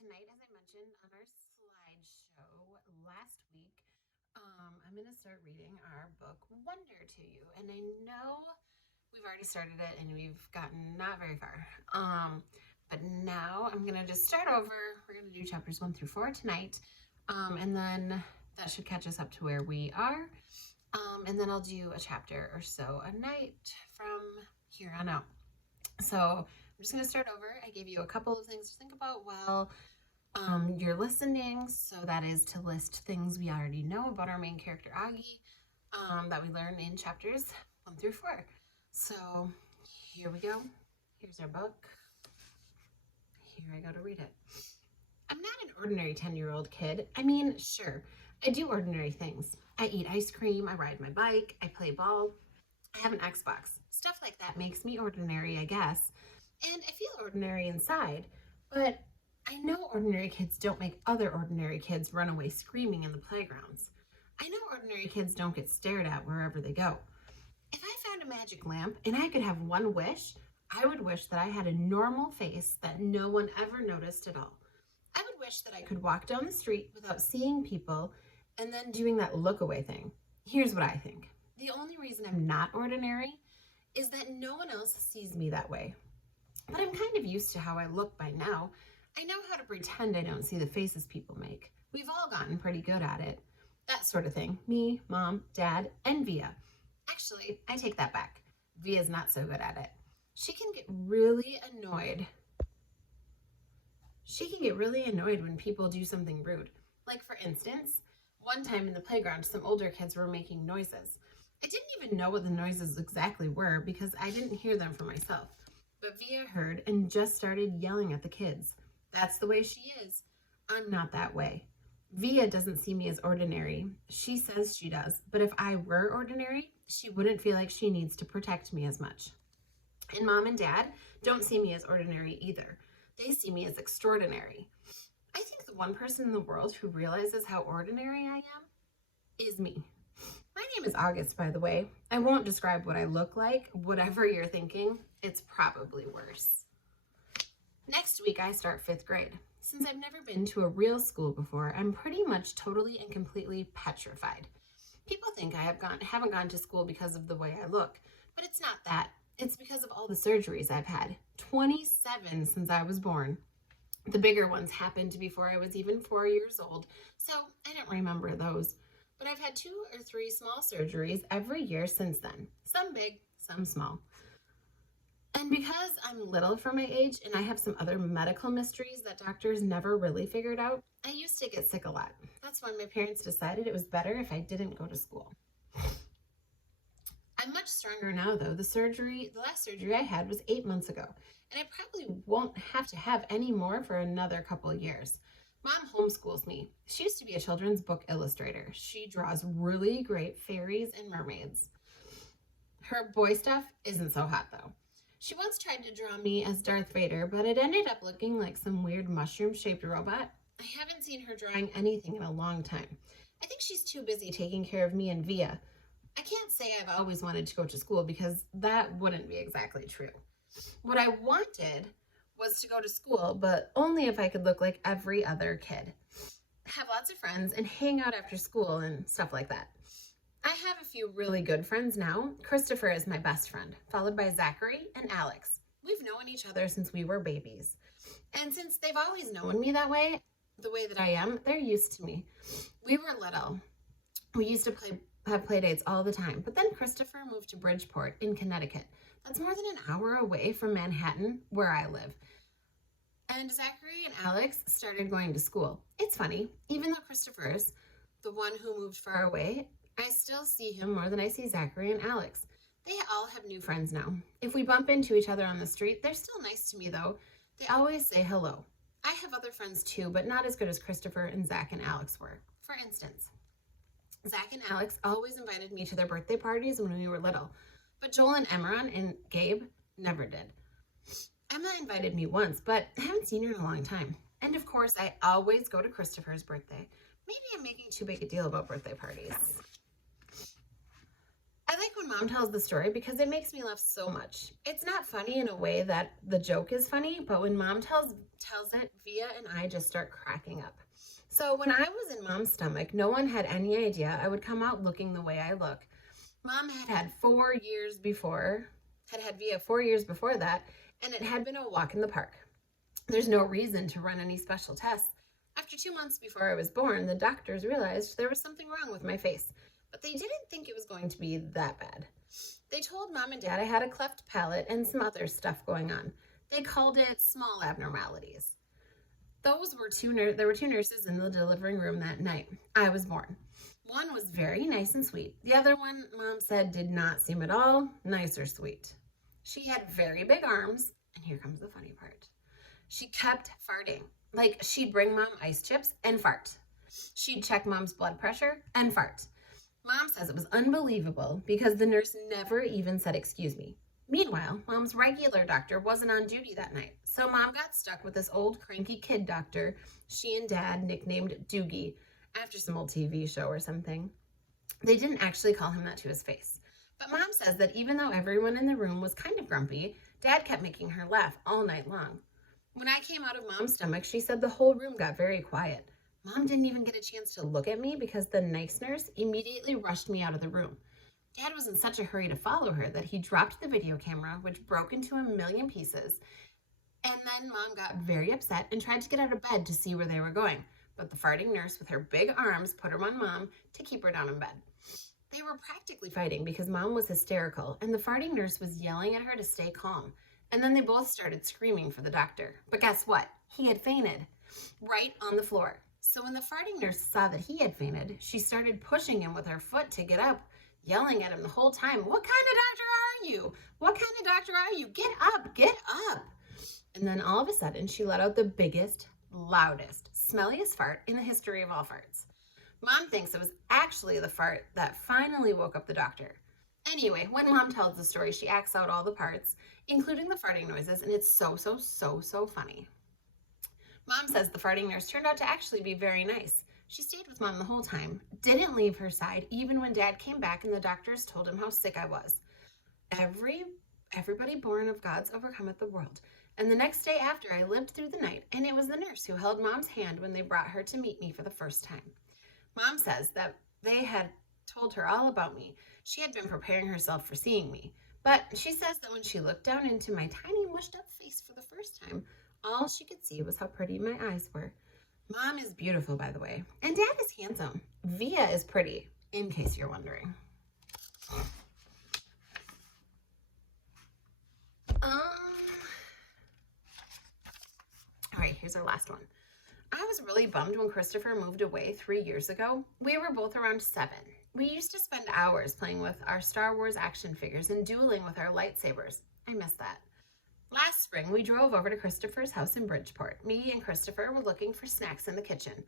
tonight, as I mentioned on our slideshow last week, I'm going to start reading our book Wonder to you. And I know we've already started it and we've gotten not very far. But now I'm going to just start over. We're going to do chapters 1 through 4 tonight. And then that should catch us up to where we are. And then I'll do a chapter or so a night from here on out. So I'm just going to start over. I gave you a couple of things to think about while you're listening. So that is to list things we already know about our main character, Augie, that we learn in chapters 1 through 4. So here we go. Here's our book. Here I go to read it. I'm not an ordinary 10-year-old kid. I mean, sure, I do ordinary things. I eat ice cream, I ride my bike, I play ball, I have an Xbox. Stuff like that makes me ordinary, I guess. And I feel ordinary inside, but I know ordinary kids don't make other ordinary kids run away screaming in the playgrounds. I know ordinary kids don't get stared at wherever they go. If I found a magic lamp and I could have one wish, I would wish that I had a normal face that no one ever noticed at all. I would wish that I could walk down the street without seeing people and then doing that look away thing. Here's what I think. The only reason I'm not ordinary is that no one else sees me that way. But I'm kind of used to how I look by now. I know how to pretend I don't see the faces people make. We've all gotten pretty good at it. That sort of thing. Me, Mom, Dad, and Via. Actually, I take that back. Via's not so good at it. She can get really annoyed when people do something rude. Like, for instance, one time in the playground, some older kids were making noises. I didn't even know what the noises exactly were because I didn't hear them for myself. But Via heard and just started yelling at the kids. That's the way she is. I'm not that way. Via doesn't see me as ordinary. She says she does, but if I were ordinary, she wouldn't feel like she needs to protect me as much. And Mom and Dad don't see me as ordinary either. They see me as extraordinary. I think the one person in the world who realizes how ordinary I am is me. My name is August, by the way. I won't describe what I look like. Whatever you're thinking, it's probably worse. Next week, I start 5th grade. Since I've never been to a real school before, I'm pretty much totally and completely petrified. People think I haven't gone to school because of the way I look, but it's not that. It's because of all the surgeries I've had. 27 since I was born. The bigger ones happened before I was even 4 years old, so I don't remember those. But I've had 2 or 3 small surgeries every year since then. Some big, some small. And because I'm little for my age and I have some other medical mysteries that doctors never really figured out, I used to get sick a lot. That's when my parents decided it was better if I didn't go to school. I'm much stronger now, though. The last surgery I had was 8 months ago, and I probably won't have to have any more for another couple of years. Mom homeschools me. She used to be a children's book illustrator. She draws really great fairies and mermaids. Her boy stuff isn't so hot, though. She once tried to draw me as Darth Vader, but it ended up looking like some weird mushroom-shaped robot. I haven't seen her drawing anything in a long time. I think she's too busy taking care of me and Via. I can't say I've always wanted to go to school because that wouldn't be exactly true. What I wanted was to go to school, but only if I could look like every other kid. Have lots of friends and hang out after school and stuff like that. I have a few really good friends now. Christopher is my best friend, followed by Zachary and Alex. We've known each other since we were babies. And since they've always known me that way, the way that I am, they're used to me. We were little. We used to have play dates all the time, but then Christopher moved to Bridgeport in Connecticut. That's more than an hour away from Manhattan, where I live. And Zachary and Alex started going to school. It's funny, even though Christopher's the one who moved far away, I still see him more than I see Zachary and Alex. They all have new friends now. If we bump into each other on the street, they're still nice to me though. They always say hello. I have other friends too, but not as good as Christopher and Zach and Alex were. For instance, Zach and Alex always invited me to their birthday parties when we were little, but Joel and Emron and Gabe never did. Emma invited me once, but I haven't seen her in a long time. And of course, I always go to Christopher's birthday. Maybe I'm making too big a deal about birthday parties. I like when Mom tells the story because it makes me laugh so much. It's not funny in a way that the joke is funny, but when Mom tells it, Via and I just start cracking up. So when I was in Mom's stomach, no one had any idea I would come out looking the way I look. Mom had 4 years before, had Via 4 years before that, and it had been a walk in the park. There's no reason to run any special tests. After 2 months before I was born, the doctors realized there was something wrong with my face, but they didn't think it was going to be that bad. They told Mom and Dad I had a cleft palate and some other stuff going on. They called it small abnormalities. There were two nurses in the delivering room that night I was born. One was very nice and sweet. The other one, Mom said, did not seem at all nice or sweet. She had very big arms, and here comes the funny part. She kept farting. Like, she'd bring Mom ice chips and fart. She'd check Mom's blood pressure and fart. Mom says it was unbelievable because the nurse never even said excuse me. Meanwhile, Mom's regular doctor wasn't on duty that night, so Mom got stuck with this old cranky kid doctor she and Dad nicknamed Doogie after some old TV show or something. They didn't actually call him that to his face. But Mom says that even though everyone in the room was kind of grumpy, Dad kept making her laugh all night long. When I came out of Mom's stomach, she said the whole room got very quiet. Mom didn't even get a chance to look at me because the nice nurse immediately rushed me out of the room. Dad was in such a hurry to follow her that he dropped the video camera, which broke into a million pieces. And then Mom got very upset and tried to get out of bed to see where they were going. But the farting nurse with her big arms put her on Mom to keep her down in bed. They were practically fighting because Mom was hysterical and the farting nurse was yelling at her to stay calm. And then they both started screaming for the doctor. But guess what? He had fainted right on the floor. So when the farting nurse saw that he had fainted, she started pushing him with her foot to get up, yelling at him the whole time, "What kind of doctor are you? What kind of doctor are you? Get up, get up." And then all of a sudden, she let out the biggest, loudest, smelliest fart in the history of all farts. Mom thinks it was actually the fart that finally woke up the doctor. Anyway, when Mom tells the story, she acts out all the parts, including the farting noises, and it's so funny. Mom says the farting nurse turned out to actually be very nice. She stayed with Mom the whole time, didn't leave her side, even when Dad came back and the doctors told him how sick I was. Everybody born of God's overcometh the world. And the next day after, I lived through the night, and it was the nurse who held Mom's hand when they brought her to meet me for the first time. Mom says that they had told her all about me. She had been preparing herself for seeing me. But she says that when she looked down into my tiny mushed up face for the first time, all she could see was how pretty my eyes were. Mom is beautiful, by the way, and Dad is handsome. Via is pretty, in case you're wondering. All right, here's our last one. I was really bummed when Christopher moved away 3 years ago. We were both around 7. We used to spend hours playing with our Star Wars action figures and dueling with our lightsabers. I miss that. Last spring, we drove over to Christopher's house in Bridgeport. Me and Christopher were looking for snacks in the kitchen.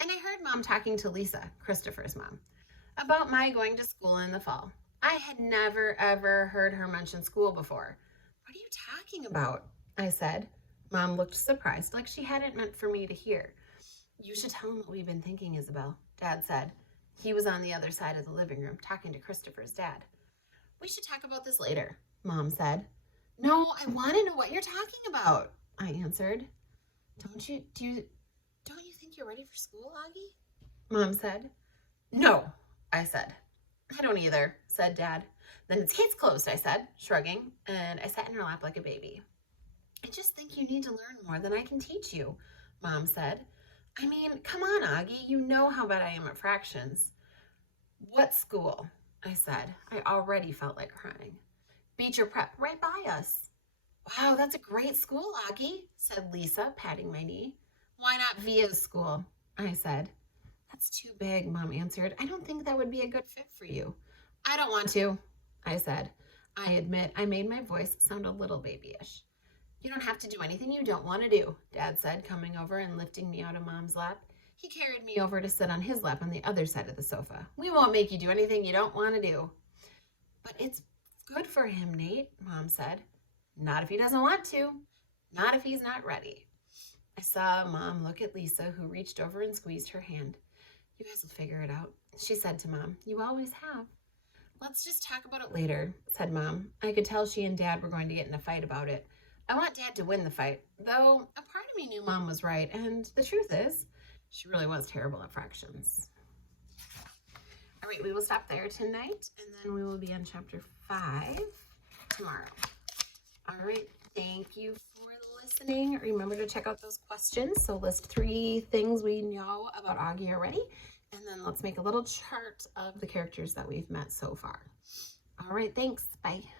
And I heard Mom talking to Lisa, Christopher's mom, about my going to school in the fall. I had never, ever heard her mention school before. "What are you talking about?" I said. Mom looked surprised, like she hadn't meant for me to hear. "You should tell him what we've been thinking, Isabel," Dad said. He was on the other side of the living room talking to Christopher's dad. "We should talk about this later," Mom said. "No, I want to know what you're talking about," I answered. Don't you think you're ready for school, Augie?" Mom said. "No," I said. "I don't either," said Dad. "Then it's case closed," I said, shrugging, and I sat in her lap like a baby. "I just think you need to learn more than I can teach you," Mom said. "I mean, come on, Augie, you know how bad I am at fractions." "What school?" I said. I already felt like crying. "Beecher Prep, right by us." "Wow, that's a great school, Augie," said Lisa, patting my knee. "Why not Via's school?" I said. "That's too big," Mom answered. "I don't think that would be a good fit for you." "I don't want to," I said. I admit I made my voice sound a little babyish. "You don't have to do anything you don't want to do," Dad said, coming over and lifting me out of Mom's lap. He carried me over to sit on his lap on the other side of the sofa. "We won't make you do anything you don't want to do." "But it's good for him, Nate," Mom said. "Not if he doesn't want to. Not if he's not ready." I saw Mom look at Lisa, who reached over and squeezed her hand. "You guys will figure it out," she said to Mom. "You always have." Let's just talk about it later, said Mom. I could tell she and Dad were going to get in a fight about it. I want Dad to win the fight, though a part of me knew Mom was right, and the truth is, she really was terrible at fractions. All right, we will stop there tonight, and then we will be on chapter 5 tomorrow. All right, thank you for listening. Remember to check out those questions. So list 3 things we know about Augie already, and then let's make a little chart of the characters that we've met so far. All right, thanks. Bye.